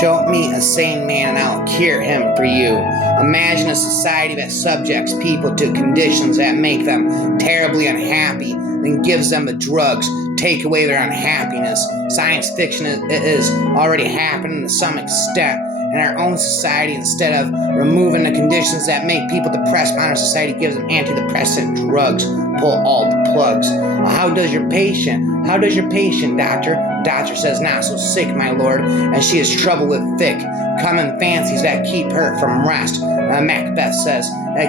Show me a sane man and I'll cure him for you. Imagine a society that subjects people to conditions that make them terribly unhappy, then gives them the drugs, take away their unhappiness. Science fiction is already happening to some extent in our own society. Instead of removing the conditions that make people depressed, modern society gives them antidepressant drugs. Pull all the plugs. How does your patient, doctor? Doctor says, not so sick, my lord, as she has trouble with thick, common fancies that keep her from rest. Macbeth says,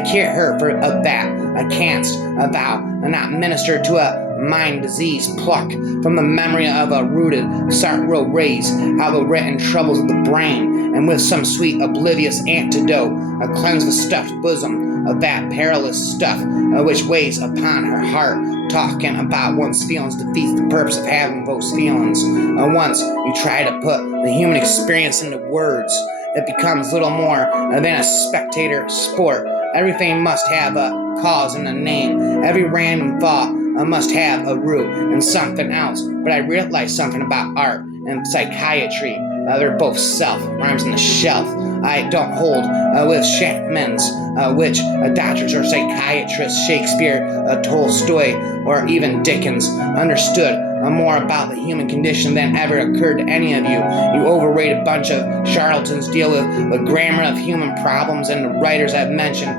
cure her of that. Canst thou not minister to a mind disease, pluck from the memory of a rooted sorrow, raise out the written troubles of the brain, and with some sweet oblivious antidote cleanse the stuffed bosom of that perilous stuff which weighs upon her heart. Talking about one's feelings defeats the purpose of having those feelings. Once you try to put the human experience into words, it becomes little more than a spectator sport. Everything must have a cause and a name. Every random thought must have a root and something else. But I realized something about art and psychiatry. They're both self, rhymes on the shelf. I don't hold with shamans, which doctors or psychiatrists, Shakespeare, Tolstoy, or even Dickens understood more about the human condition than ever occurred to any of you. You overrated bunch of charlatans deal with the grammar of human problems, and the writers I've mentioned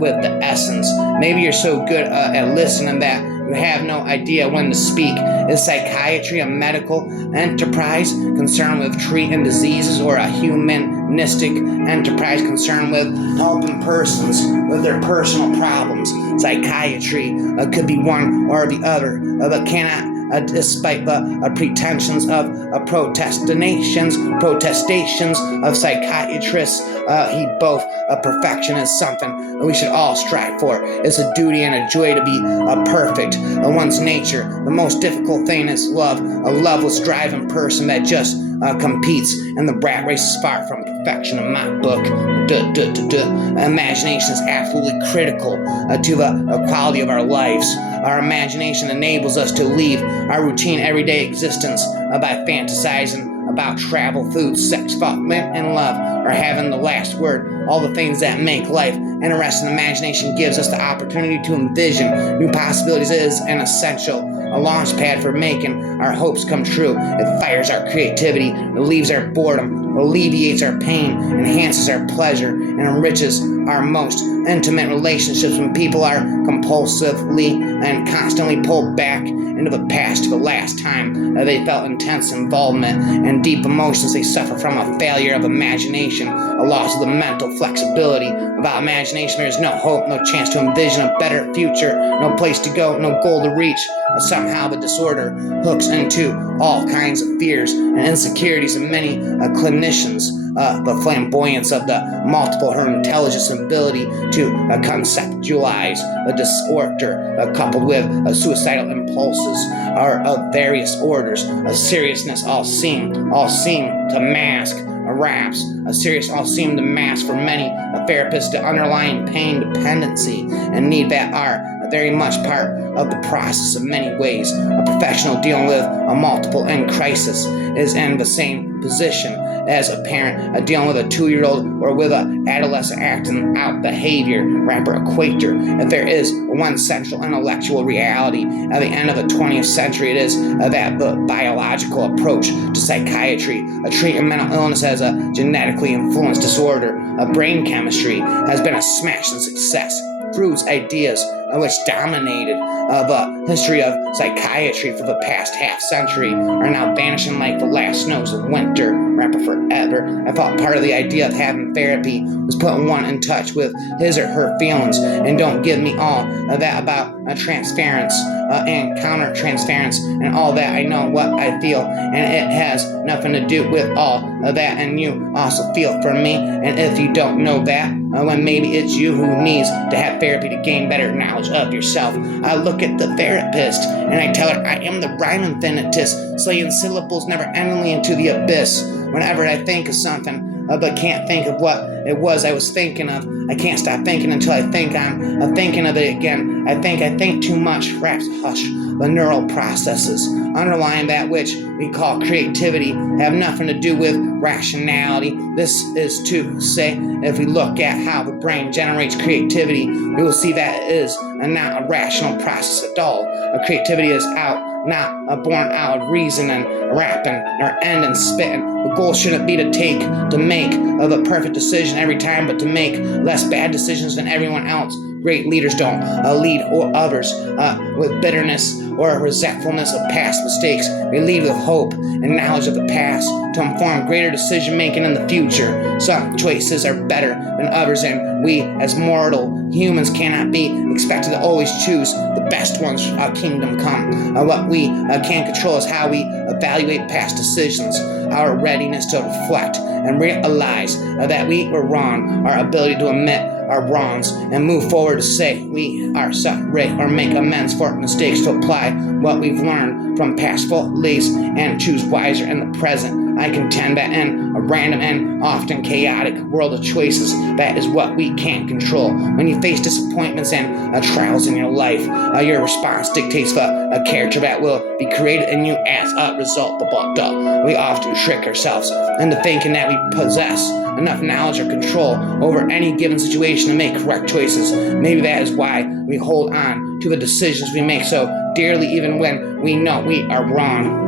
with the essence. Maybe you're so good at listening that you have no idea when to speak. Is psychiatry a medical enterprise concerned with treating diseases, or a humanistic enterprise concerned with helping persons with their personal problems? Psychiatry could be one or the other, but cannot despite the pretensions of protestations of psychiatrists. He both perfection is something we should all strive for. It's a duty and a joy to be perfect. One's nature. The most difficult thing is love. A loveless, driving person that just competes, and the rat race is far from perfection in my book. Imagination is absolutely critical to the quality of our lives. Our imagination enables us to leave our routine everyday existence by fantasizing about travel, food, sex, thought, and love, or having the last word. All the things that make life interesting. Imagination gives us the opportunity to envision new possibilities. It is an essential launch pad for making our hopes come true. It fires our creativity, relieves our boredom, alleviates our pain, enhances our pleasure, and enriches our most intimate relationships. When people are compulsively and constantly pulled back into the past to the last time they felt intense involvement and deep emotions, they suffer from a failure of imagination, a loss of the mental flexibility. Without imagination, there is no hope, no chance to envision a better future, no place to go, no goal to reach. Somehow the disorder hooks into all kinds of fears and insecurities of many clinicians. The flamboyance of the multiple, her intelligence and ability to conceptualize a disorder coupled with suicidal impulses are of various orders. A seriousness all seem to mask raps. A serious all seem to mask for many therapists the underlying pain, dependency, and need that are very much part of the process in many ways. A professional dealing with a multiple end crisis is in the same position as a parent dealing with a 2-year-old or with an adolescent acting out behavior, rapper equator. If there is one central intellectual reality at the end of the 20th century, it is that the biological approach to psychiatry, treating mental illness as a genetically influenced disorder, brain chemistry, has been a smashing success. Freud's ideas, which dominated the history of psychiatry for the past half century, are now vanishing like the last snows of winter. Rapper forever. I thought part of the idea of having therapy was putting one in touch with his or her feelings, and don't give me all of that about transference and counter-transference and all that. I know what I feel, and it has nothing to do with all of that, and you also feel for me. And if you don't know that, when maybe it's you who needs to have therapy to gain better knowledge of yourself. I look at the therapist and I tell her I am the rhyme infinitist, slaying syllables never endingly into the abyss. Whenever I think of something, but can't think of what it was I was thinking of, I can't stop thinking until I think I'm thinking of it again. I think too much. Raps hush, the neural processes underlying that which we call creativity have nothing to do with rationality. This is to say, if we look at how the brain generates creativity, we will see that it is not a rational process at all. Creativity is not born out of reason and rapping or end and spitting. The goal shouldn't be to make the perfect decision every time, but to make less bad decisions than everyone else. Great leaders don't lead others with bitterness or resentfulness of past mistakes. They lead with hope and knowledge of the past to inform greater decision making in the future. Some choices are better than others, and we as mortal humans cannot be expected to always choose the best ones. Kingdom come. What we can control is how we evaluate past decisions, our readiness to reflect and realize that we were wrong, our ability to admit our wrongs and move forward to say we are sorry or make amends for mistakes, to apply what we've learned from past follies and choose wiser in the present. I contend that in a random and often chaotic world of choices, that is what we can't control. When you face disappointments and trials in your life, your response dictates a character that will be created in you as a result. We often trick ourselves into thinking that we possess enough knowledge or control over any given situation to make correct choices. Maybe that is why we hold on to the decisions we make so dearly, even when we know we are wrong.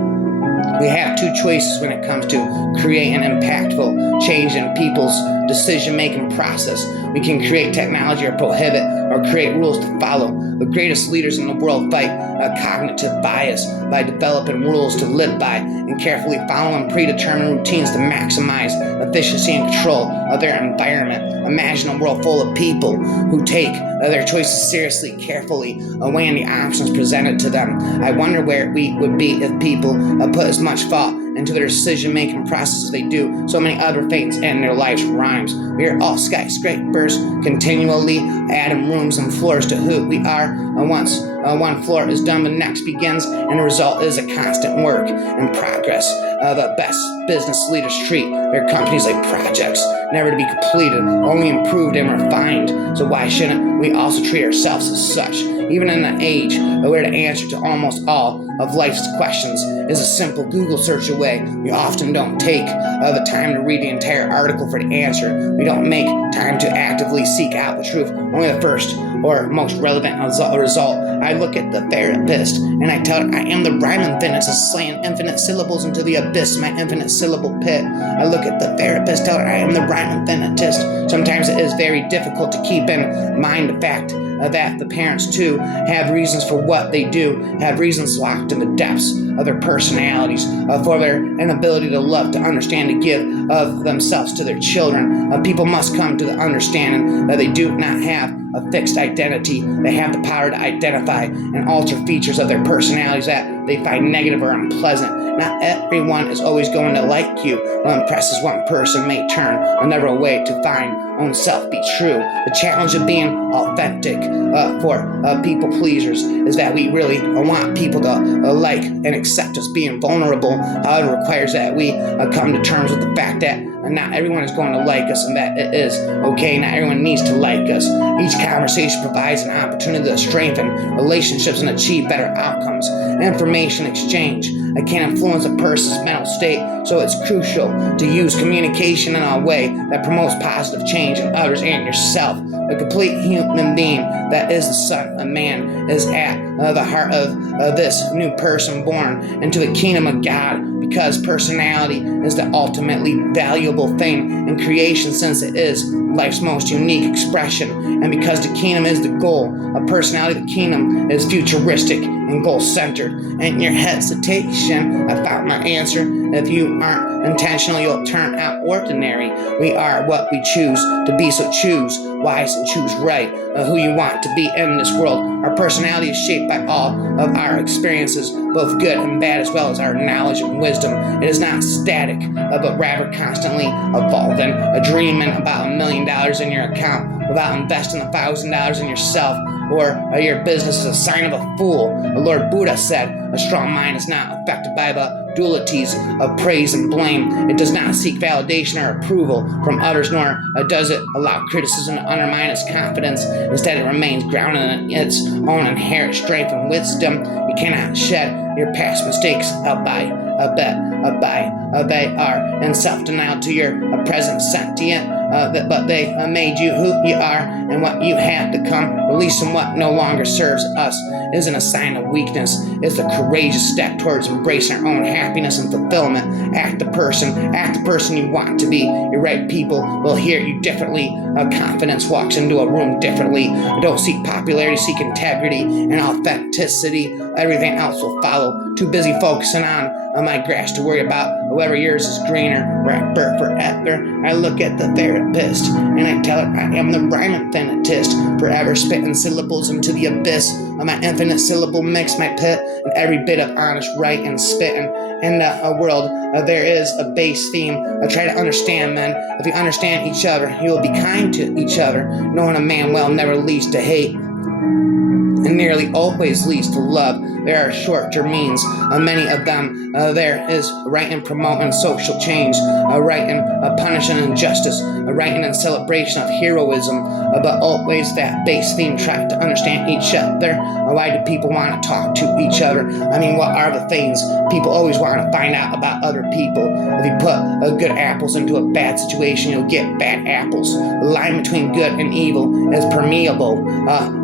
We have two choices when it comes to create an impactful change in people's decision-making process. We can create technology or prohibit or create rules to follow. The greatest leaders in the world fight cognitive bias by developing rules to live by and carefully following predetermined routines to maximize efficiency and control of their environment. Imagine a world full of people who take their choices seriously, carefully weighing the options presented to them. I wonder where we would be if people put as much thought into their decision-making process as they do so many other things in their lives. Rhymes. We are all skyscrapers, continually adding rooms and floors to who we are. Once one floor is done, the next begins, and the result is a constant work in progress. The best business leaders treat their companies like projects, never to be completed, only improved and refined. So why shouldn't we also treat ourselves as such? Even in an age where the answer to almost all of life's questions is a simple Google search away, we often don't take the time to read the entire article for the answer. We don't make time to actively seek out the truth, only the first or most relevant result. I look at the therapist and I tell her I am the rhyme infinitist, slaying infinite syllables into the abyss, my infinite syllable pit. I look at the therapist, tell her I am the rhyme infinitist. Sometimes it is very difficult to keep in mind the fact that the parents too have reasons for what they do, have reasons locked in the depths of their personalities, for their inability to love, to understand, to give of themselves to their children. People must come to the understanding that they do not have a fixed identity. They have the power to identify and alter features of their personalities that they find negative or unpleasant. Not everyone is always going to like you. What impresses one person may turn another way to find own self be true. The challenge of being authentic for people pleasers is that we really want people to like and accept us. Being vulnerable, however, requires that we come to terms with the fact that not everyone is going to like us, and that it is okay. Not everyone needs to like us. Each conversation provides an opportunity to strengthen relationships and achieve better outcomes. Information exchange can influence a person's mental state, so it's crucial to use communication in a way that promotes positive change in others and yourself. A complete human being that is the Son of Man is at the heart of this new person born into the kingdom of God, because personality is the ultimately valuable thing in creation, since it is life's most unique expression, and because the kingdom is the goal. A personality of the kingdom is futuristic and goal-centered. And your hesitation, I found my answer. If you aren't intentional, you'll turn out ordinary. We are what we choose to be, so choose wise and choose right. Who you want to be in this world. Our personality is shaped by all of our experiences, both good and bad, as well as our knowledge and wisdom. It is not static, but rather constantly evolving. Dreaming about $1 million in your account without investing $1,000 in yourself or your business is a sign of a fool. The Lord Buddha said, a strong mind is not affected by the dualities of praise and blame. It does not seek validation or approval from others, nor does it allow criticism to undermine its confidence. Instead, it remains grounded in its own inherent strength and wisdom. You cannot shed your past mistakes they are in self-denial to your present sentient, but they made you who you are and what you have become. Releasing what no longer serves us isn't a sign of weakness. It's a courageous step towards embracing our own happiness and fulfillment. Act the person you want to be. Your right people will hear you differently. Confidence walks into a room differently. Don't seek popularity, seek integrity and authenticity. Everything else will follow. Too busy focusing on my grass to worry about whoever yours is greener. We're forever. I look at the therapist and I tell her I am the rhyme infinitist, forever spitting syllables into the abyss of my infinite syllable mix, my pit, and every bit of honest right and spitting. In the world, there is a base theme. I try to understand men. If you understand each other, you will be kind to each other. Knowing a man well never leads to hate, and nearly always leads to love. There are shorter means, many of them. There is right in promoting social change, right in punishing injustice, right in celebration of heroism, but always that base theme, try to understand each other. Why do people want to talk to each other? I mean, what are the things people always want to find out about other people? If you put good apples into a bad situation, you'll get bad apples. The line between good and evil is permeable,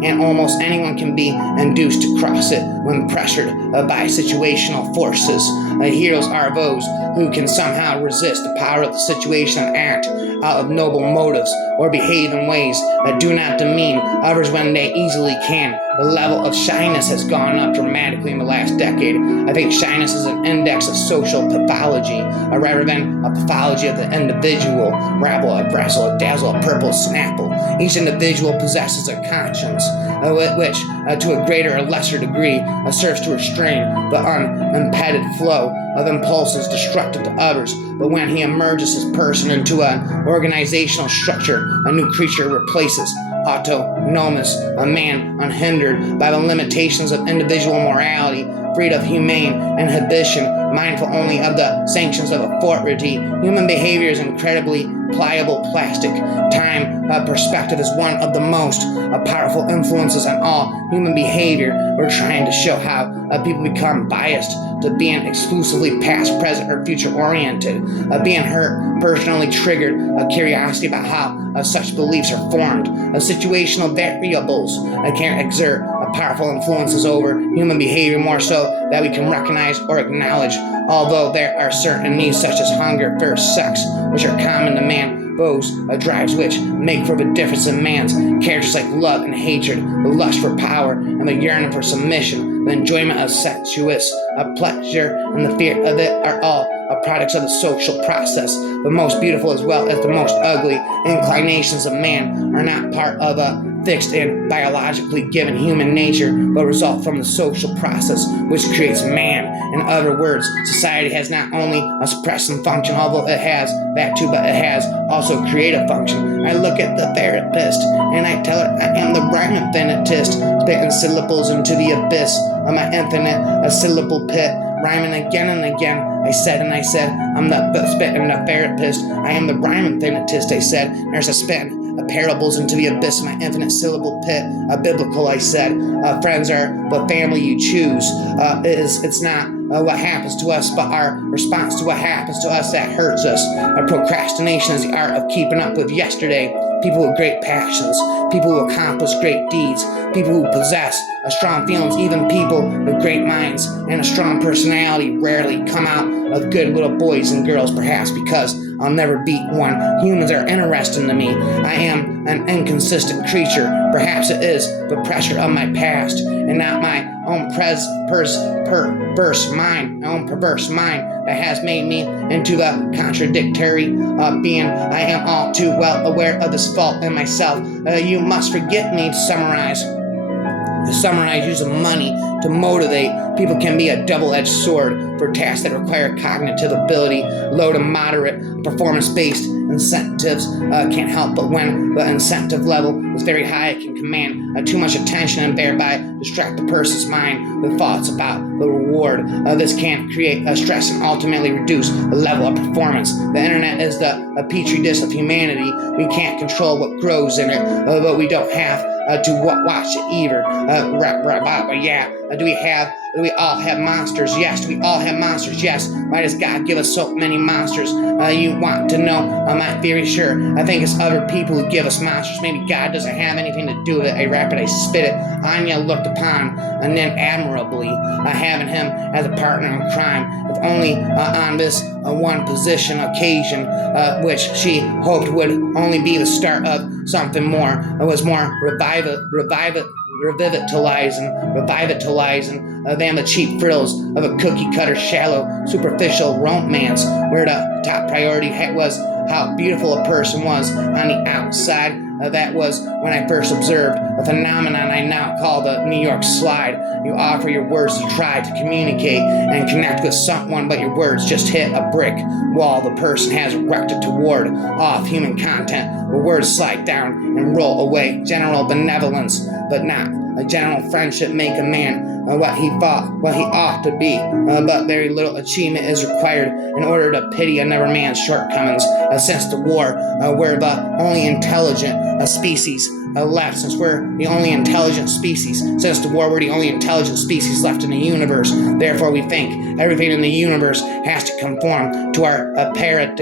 and almost anyone can be induced to cross it when pressured by situational forces. Heroes are those who can somehow resist the power of the situation and act out of noble motives or behave in ways that do not demean others when they easily can. The level of shyness has gone up dramatically in the last decade. I think shyness is an index of social pathology, rather than a pathology of the individual. Rabble, a bristle, a dazzle, a purple snapple. Each individual possesses a conscience, which, to a greater or lesser degree, serves to restrain the unimpeded flow of impulses destructive to others. But when he emerges his person into an organizational structure, a new creature replaces autonomous, a man unhindered by the limitations of individual morality, freed of humane inhibition, mindful only of the sanctions of authority. Human behavior is incredibly pliable, plastic. Time perspective is one of the most powerful influences on all human behavior. We're trying to show how people become biased to being exclusively past, present, or future-oriented, being hurt, personally triggered, curiosity about how such beliefs are formed. Situational variables can exert powerful influences over human behavior, more so that we can recognize or acknowledge. Although there are certain needs such as hunger, thirst, sex, which are common to man, those drives which make for the difference in man's characters, like love and hatred, the lust for power and the yearning for submission, the enjoyment of sensuous pleasure and the fear of it, are all products of the social process. The most beautiful as well as the most ugly inclinations of man are not part of a fixed and biologically given human nature, but result from the social process which creates man. In other words, society has not only a suppressive function, although it has that too, but it has also creative function. I look at the therapist and I tell her I am the rhyme infinitist, spitting syllables into the abyss of my infinite syllable pit, rhyming again and again. I said, I'm the spitting the therapist. I am the rhyme infinitist, I said. There's a spitting parables into the abyss of my infinite syllable pit. Biblical, I said. Friends are the family you choose. It's not what happens to us, but our response to what happens to us that hurts us. Procrastination is the art of keeping up with yesterday. People with great passions, people who accomplish great deeds, people who possess strong feelings, even people with great minds and a strong personality rarely come out of good little boys and girls, perhaps because I'll never beat one. Humans are interesting to me. I am an inconsistent creature. Perhaps it is the pressure of my past and not my own perverse mind that has made me into the contradictory being. I am all too well aware of this fault in myself. You must forgive me. To summarize, using money to motivate people can be a double-edged sword. for tasks that require cognitive ability. Low to moderate performance-based incentives can't help but when the incentive level is very high, it can command too much attention and thereby distract the person's mind with thoughts about the reward. This can create stress and ultimately reduce the level of performance. The internet is the petri dish of humanity. We can't control what grows in it, but we don't have to watch it either. Do we all have monsters? Yes. Do we all have monsters? Yes. Why does God give us so many monsters? You want to know my theory? Sure. I think it's other people who give us monsters. Maybe God doesn't have anything to do with it. I rap it, I spit it. Anya looked upon and then admirably, having him as a partner in crime, if only on this one occasion, which she hoped would only be the start of something more. It was more revitalizing than the cheap frills of a cookie-cutter, shallow, superficial romance, where the top priority was how beautiful a person was on the outside. That was when I first observed a phenomenon I now call the New York slide. You offer your words to try to communicate and connect with someone, but your words just hit a brick wall the person has erected to ward off human content, where words slide down and roll away. General benevolence, but not a general friendship, make a man what he ought to be, but very little achievement is required in order to pity another man's shortcomings. Since the war, we're the only intelligent species left. Since we're the only intelligent species left in the universe, therefore we think everything in the universe has to conform to our paradigm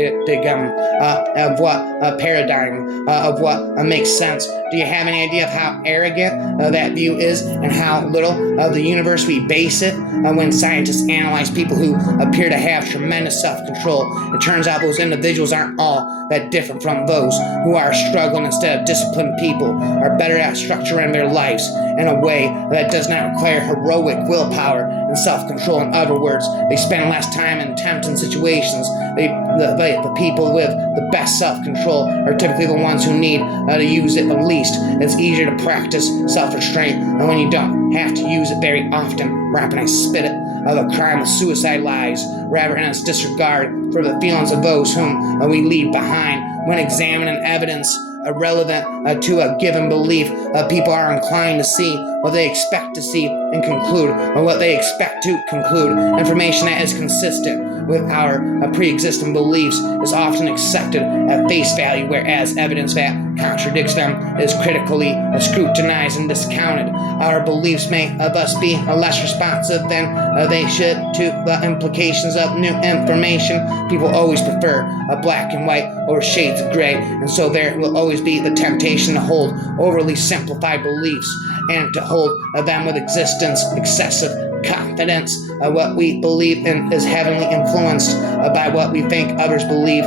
of what makes sense. Do you have any idea of how arrogant that view is and how little of the universe we base it? When scientists analyze people who appear to have tremendous self-control, it turns out those individuals aren't all that different from those who are struggling instead of disciplined people, are better at structuring their lives in a way that does not require heroic willpower and self-control. In other words, they spend less time in tempting situations. The people with the best self-control are typically the ones who need to use it the least. It's easier to practice self-restraint when you don't have to use it very often. Rapping, I spit it. The crime of suicide lies rather in its disregard for the feelings of those whom we leave behind. When examining evidence relevant to a given belief, people are inclined to see what they expect to see and conclude what they expect to conclude. Information that is consistent with our pre-existing beliefs is often accepted at face value, whereas evidence that contradicts them is critically scrutinized and discounted. Our beliefs may thus be less responsive than they should to the implications of new information. People always prefer black and white over shades of gray, and so there will always be the temptation to hold overly simplified beliefs and to hold them with excessive confidence. What we believe in is heavily influenced by what we think others believe.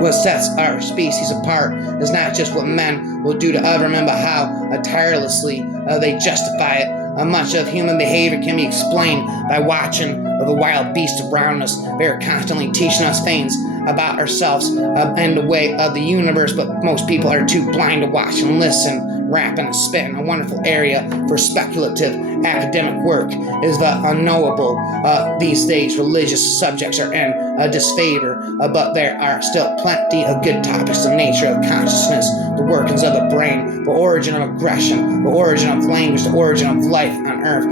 What sets our species apart is not just what men will do to other men, but how tirelessly they justify it. Much of human behavior can be explained by watching the wild beasts around us. They are constantly teaching us things about ourselves and the way of the universe, but most people are too blind to watch and listen. Rapping and spitting, a wonderful area for speculative academic work, is the unknowable. These days, religious subjects are in disfavor, but there are still plenty of good topics: the nature of consciousness, the workings of the brain, the origin of aggression, the origin of language, the origin of life on Earth.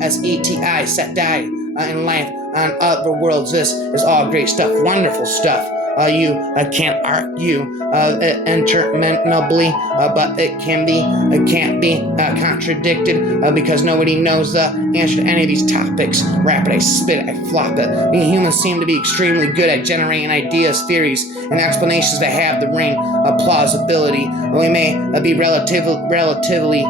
S-E-T-I, set die in life on other worlds. This is all great stuff, wonderful stuff. You can't argue interminably, but it can't be contradicted because nobody knows the answer to any of these topics. Rap it, I spit it, I flop it. We humans seem to be extremely good at generating ideas, theories, and explanations that have the ring of plausibility. We may be relatively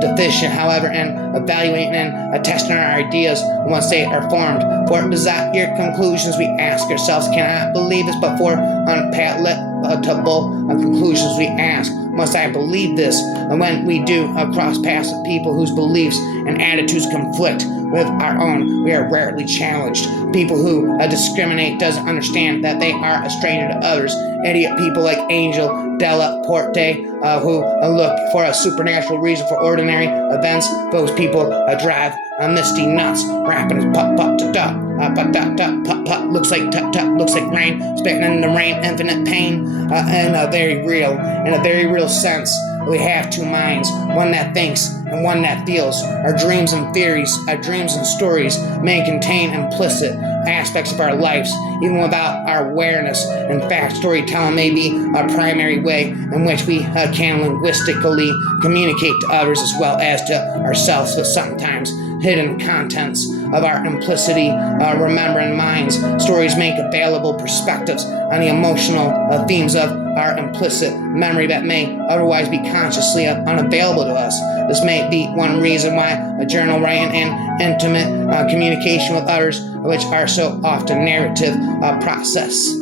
deficient, however, in evaluating and testing our ideas once they are formed. For desired conclusions, we ask ourselves, can I believe this before unpalatable inevitable conclusions we ask, must I believe this? And when we do cross paths with people whose beliefs and attitudes conflict with our own, we are rarely challenged. People who discriminate doesn't understand that they are a stranger to others. Idiot people like Angel Della Porte who look for a supernatural reason for ordinary events. Those people drive misty nuts, rapping put put da da put da da put put looks like tut tut looks like rain, spitting in the rain, infinite pain, in a very real sense. We have two minds, one that thinks and one that feels. Our dreams and theories, our dreams and stories may contain implicit aspects of our lives, even without our awareness. In fact, storytelling may be a primary way in which we can linguistically communicate to others as well as to ourselves, with sometimes hidden contents of our implicitly remembering minds. Stories make available perspectives on the emotional themes of our implicit memory that may otherwise be consciously unavailable to us. This may be one reason why a journal writing and intimate communication with others, which are so often narrative processes,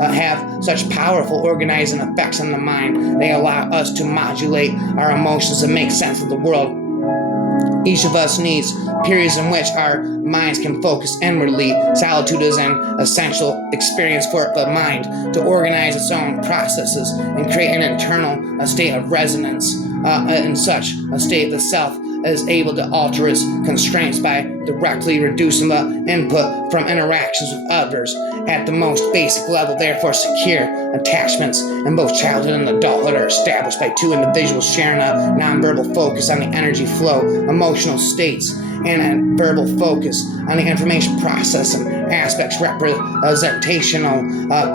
have such powerful organizing effects on the mind. They allow us to modulate our emotions and make sense of the world. Each of us needs periods in which our minds can focus inwardly. Solitude is an essential experience for the mind to organize its own processes and create an internal state of resonance. In such a state, the self is able to alter its constraints by directly reducing the input from interactions with others. At the most basic level, therefore, secure attachments in both childhood and adulthood are established by two individuals sharing a nonverbal focus on the energy flow, emotional states, and a verbal focus on the information processing aspects, representational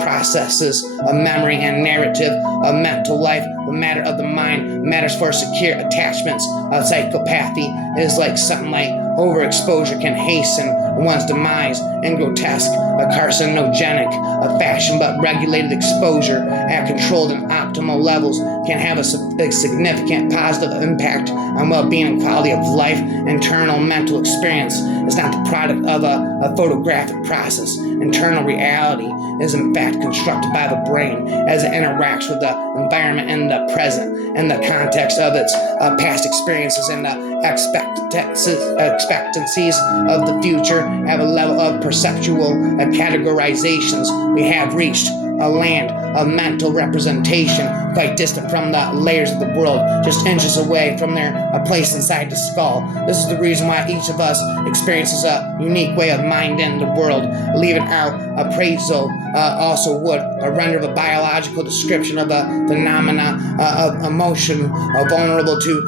processes of memory and narrative of mental life. The matter of the mind matters for secure attachments. Psychopathy is like sunlight. Overexposure can hasten one's demise in grotesque, carcinogenic fashion, but regulated exposure at controlled and optimal levels can have a significant positive impact on well-being and quality of life. Internal mental experience is not the product of a photographic process. Internal reality is in fact constructed by the brain as it interacts with the environment in the present, in the context of its past experiences, and the expectancies of the future. At a level of perceptual categorizations, we have reached a land of mental representation quite distant from the layers of the world, just inches away from their place inside the skull. This is the reason why each of us experiences a unique way of minding the world. Leaving out appraisal also would render the biological description of a phenomena of emotion vulnerable to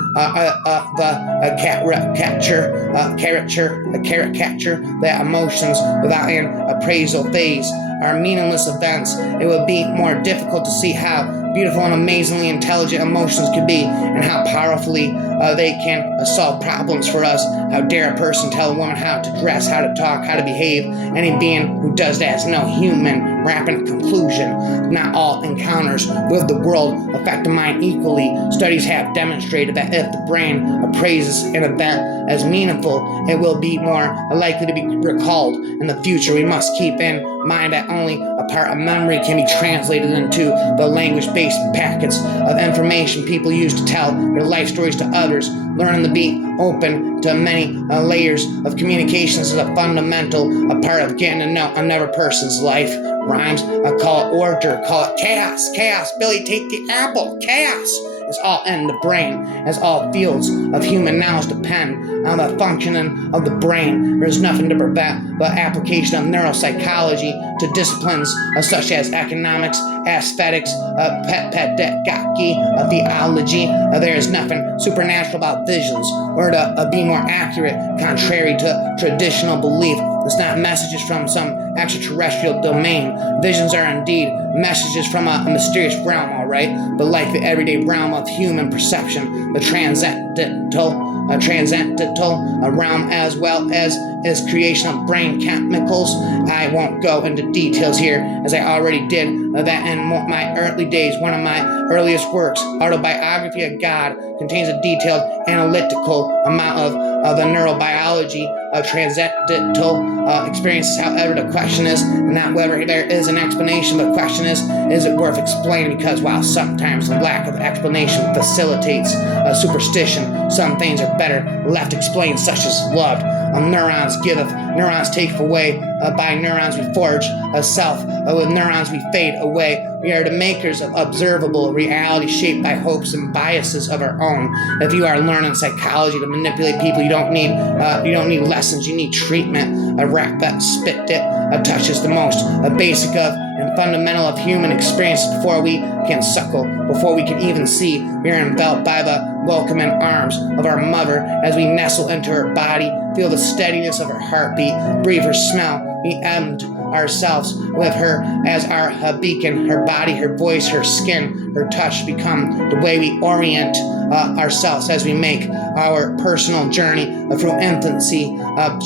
the caricature that emotions without an appraisal phase are meaningless events. It would be more difficult to see how beautiful and amazingly intelligent emotions could be, and how powerfully they can solve problems for us. How dare a person tell a woman how to dress, how to talk, how to behave? Any being who does that is no human. Rapid conclusion: not all encounters with the world affect the mind equally. Studies have demonstrated that if the brain appraises an event as meaningful, it will be more likely to be recalled in the future. We must keep in mind that only a part of memory can be translated into the language-based packets of information people use to tell their life stories to others. Learning to be open to many layers of communications is a fundamental part of getting to know another person's life. Rhymes, call it order, call it chaos. Chaos, Billy, take the apple. Chaos is all in the brain, as all fields of human knowledge depend on the functioning of the brain. There is nothing to prevent the application of neuropsychology to disciplines such as economics, aesthetics, pedagogy, theology. There is nothing supernatural about visions, or to be more accurate, contrary to traditional belief, it's not messages from some extraterrestrial domain. Visions are indeed messages from a mysterious realm, all right, but like the everyday realm of human perception, the transcendental realm, as well as is creation of brain chemicals. I won't go into details here, as I already did that in my early days. One of my earliest works, Autobiography of God, contains a detailed analytical amount of the neurobiology transcendental experiences. However, the question is not whether there is an explanation, but the question is it worth explaining? Because while sometimes the lack of explanation facilitates superstition, some things are better left explained, such as love. Neurons giveth, neurons taketh away. By neurons we forge a self. With neurons we fade away. We are the makers of observable reality shaped by hopes and biases of our own. If you are learning psychology to manipulate people, you don't need lessons. You need treatment. A rap that spit it touches the most basic of and fundamental of human experience. Before we can suckle, before we can even see, we are enveloped by the welcoming arms of our mother as we nestle into her body, feel the steadiness of her heartbeat, breathe her smell. We end ourselves with her as our beacon. Her body, her voice, her skin, her touch become the way we orient ourselves as we make our personal journey through infancy,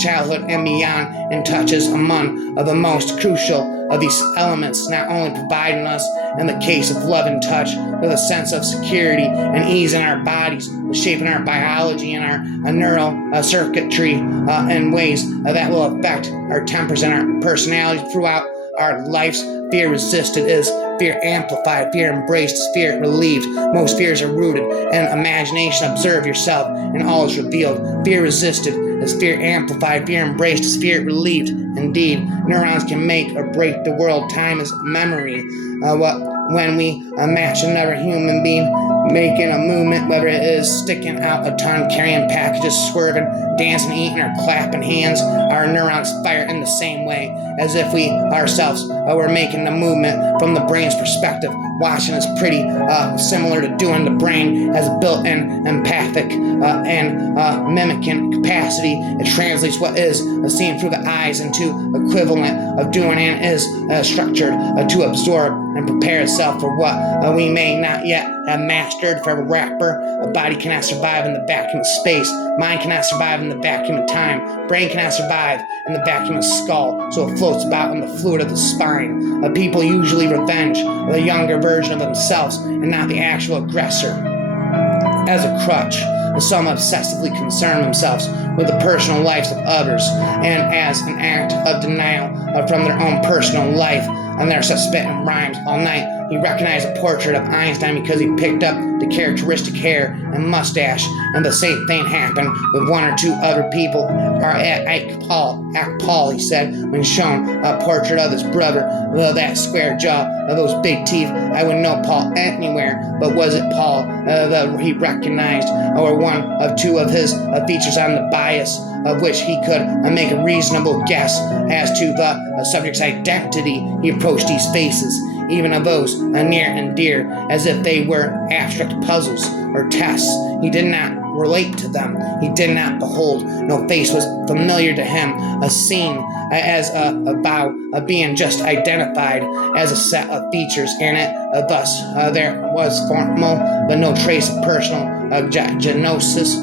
childhood, and beyond, and touches among the most crucial of these elements, not only providing us, in the case of love and touch, with a sense of security and ease in our bodies, shaping our biology and our neural circuitry in ways that will affect our tempers and our personality throughout our lives. Fear resisted is fear amplified, fear embraced is fear relieved. Most fears are rooted in imagination. Observe yourself and all is revealed. Fear resisted is fear amplified, fear embraced is fear relieved. Indeed, neurons can make or break the world. Time is memory. When we match another human being making a movement, whether it is sticking out a tongue, carrying packages, swerving, dancing, eating, or clapping hands, our neurons fire in the same way as if we ourselves were making the movement from the brain's perspective. Watching is pretty similar to doing. The brain has a built-in empathic and mimicking capacity. It translates what is seen through the eyes into equivalent of doing, and is structured to absorb and prepare itself for what we may not yet have mastered. For a rapper, a body cannot survive in the vacuum of space. Mind cannot survive in the vacuum of time. Brain cannot survive in the vacuum of skull, so it floats about in the fluid of the spine. People usually revenge the younger version of themselves and not the actual aggressor as a crutch. Some obsessively concern themselves with the personal lives of others, and as an act of denial from their own personal life, and they're spitting rhymes all night. He recognized a portrait of Einstein because he picked up the characteristic hair and mustache, and the same thing happened with one or two other people. Or at Ike Paul, he said, when shown a portrait of his brother, well, that square jaw, those big teeth, I would know Paul anywhere, but was it Paul that he recognized, or one of two of his features on the bias of which he could make a reasonable guess as to the subject's identity? He approached these faces, even of those near and dear, as if they were abstract puzzles or tests. He did not relate to them. He did not behold. No face was familiar to him. A scene as a bow of being just identified as a set of features in it. Thus, there was formal, but no trace of personal gnosis,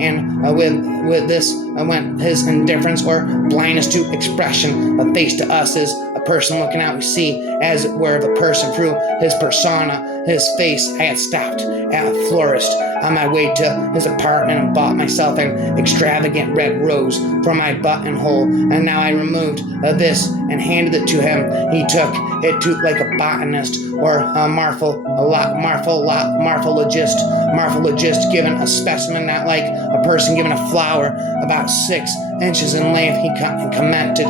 and with this went his indifference or blindness to expression. A face to us is a person looking out. We see, as it were, the person through his persona, his face. I had stopped at a florist on my way to his apartment and bought myself an extravagant red rose for my buttonhole, and now I removed this and handed it to him. He took it to like a botanist or a morphologist given a specimen, not like a person given a flower about 6 inches in length. He commented,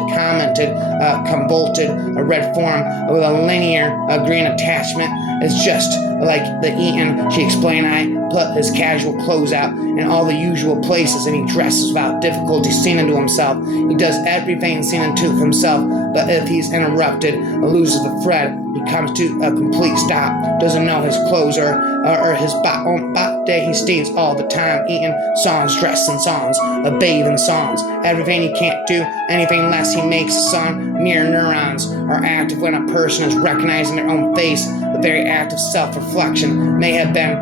convoluted a red form with a linear green attachment. It's just like the Eaton, she explained. I put his casual clothes out in all the usual places, and he dresses without difficulty, seen into himself. He does everything seen into himself, but if he's interrupted or loses the thread, he comes to a complete stop. Doesn't know his clothes or his body. He stays all the time, eating songs, dressing songs, bathing songs. Everything he can't do, anything less, he makes a song. Mere neurons are active when a person is recognizing their own face. The very act of self-reflection may have been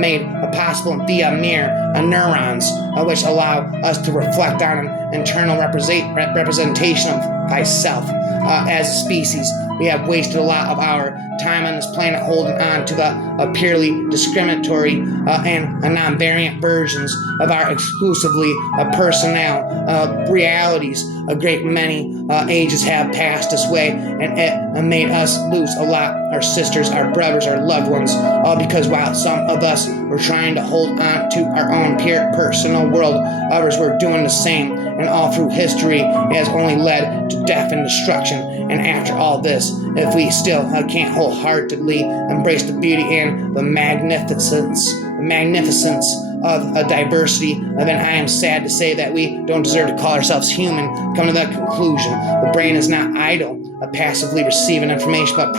made possible via mere neurons, which allow us to reflect on an internal representation of thyself. As a species, we have wasted a lot of our time on this planet holding on to the purely discriminatory and non-variant versions of our exclusively personal realities. A great many ages have passed this way, and it made us lose a lot. Our sisters, our brothers, our loved ones, all because while some of us were trying to hold on to our own pure personal world, others were doing the same, and all through history it has only led to death and destruction. And after all this, if we still can't wholeheartedly embrace the beauty and the magnificence of a diversity, then I am sad to say that we don't deserve to call ourselves human. Come to that conclusion. The brain is not idle, passively receiving information, but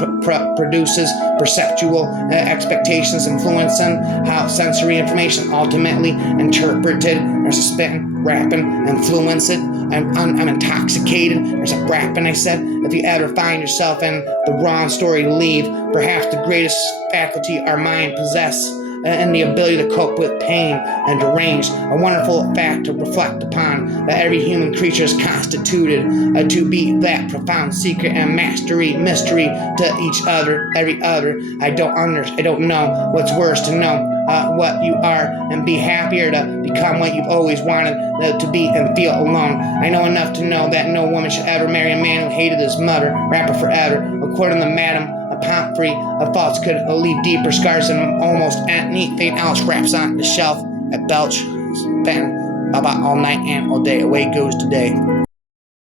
produces perceptual expectations, influencing how sensory information ultimately interpreted. There's a spitting, rapping, influence it. I'm intoxicated. There's a rapping, I said. If you ever find yourself in the wrong story, leave. Perhaps the greatest faculty our mind possesses, and the ability to cope with pain and deranged. A wonderful fact to reflect upon, that every human creature is constituted to be that profound secret and mystery to each other, every other. I don't know what's worse, to know what you are and be happier, to become what you've always wanted to be and feel alone. I know enough to know that no woman should ever marry a man who hated his mother, rapper forever. According to Madame Pomfrey, faults could leave deeper scars than almost anything else wraps on the shelf at Belch. It's been about all night and all day. Away goes today.